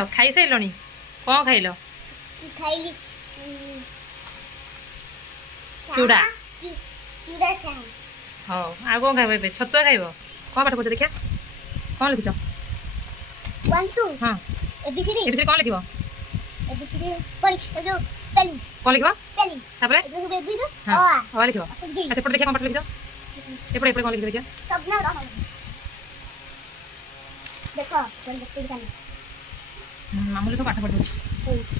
खाई सारे कौन खाइल खाइली चूड़ा चूड़ा चाह हाँ आ कौन खाइब छतुआ खाइब कौन पाठ पढ़ुଛ देखिया कौन लिखुଛ 1 2 हाँ एबीसीडी एबीसीडी कौन लिखिब एबीसीडी पढ़ी जो स्पेलिंग कौन लिखिब स्पेलिंग तापर जो बेबी जो हाँ आ लिखिब अच्छा अच्छा पढ़ देखिया कौन पाठ लिखिछ एपड़े एपड़े कौन लिखिछ देखिया सब ना उड़ा देखो कौन देखते दिखाना मामूली सब पाठ पढ़ुछ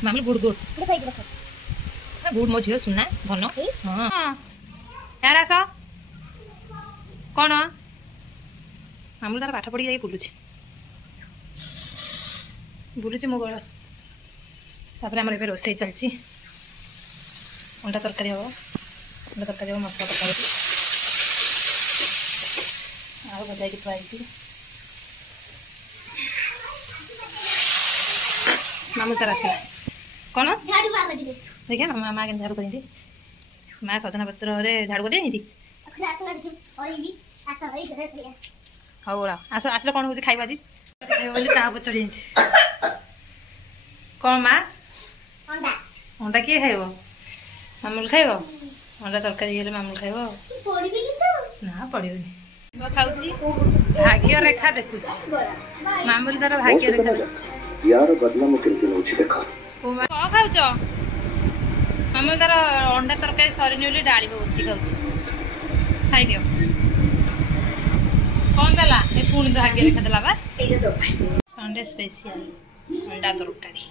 मामूली गुड गुड देखो ये देखो गुड मो झियो सुनना भन हाँ यार आस कौन मामूली तार पाठ पढ़ी बुलुची मो गल तापर आम रोसे चलती अंडा तरकारी हम अंडा तरकारी हम मसला तरकारी आलू भजा की थी मामू तार आस कौन झाड़ू मार लगी देखिए ना माँ के झाड़ू करी माँ सजना पत्र झाड़ू कर दी हाँ बोला आस आसले कौन हो खाइबा आज चाह चढ़ी कौन माँ अंडा अंडा किए खाइब मामूल खाइब अंडा तरकारी हेल्ले मामूल खाइब पढ़ी तो ना पड़ोनी खाऊची भाग्य रेखा देखुची मामूल तार भाग्य रेखा यार बदला मु केमती नउछि देखा कौन खाऊच मामूल तार अंडा तरकारी सरीनी बोली डाली बसी खाऊची खाई दियो कौन देला ए पुणी भाग्य रेखा देला बा संडे स्पेशल अंडा तरकारी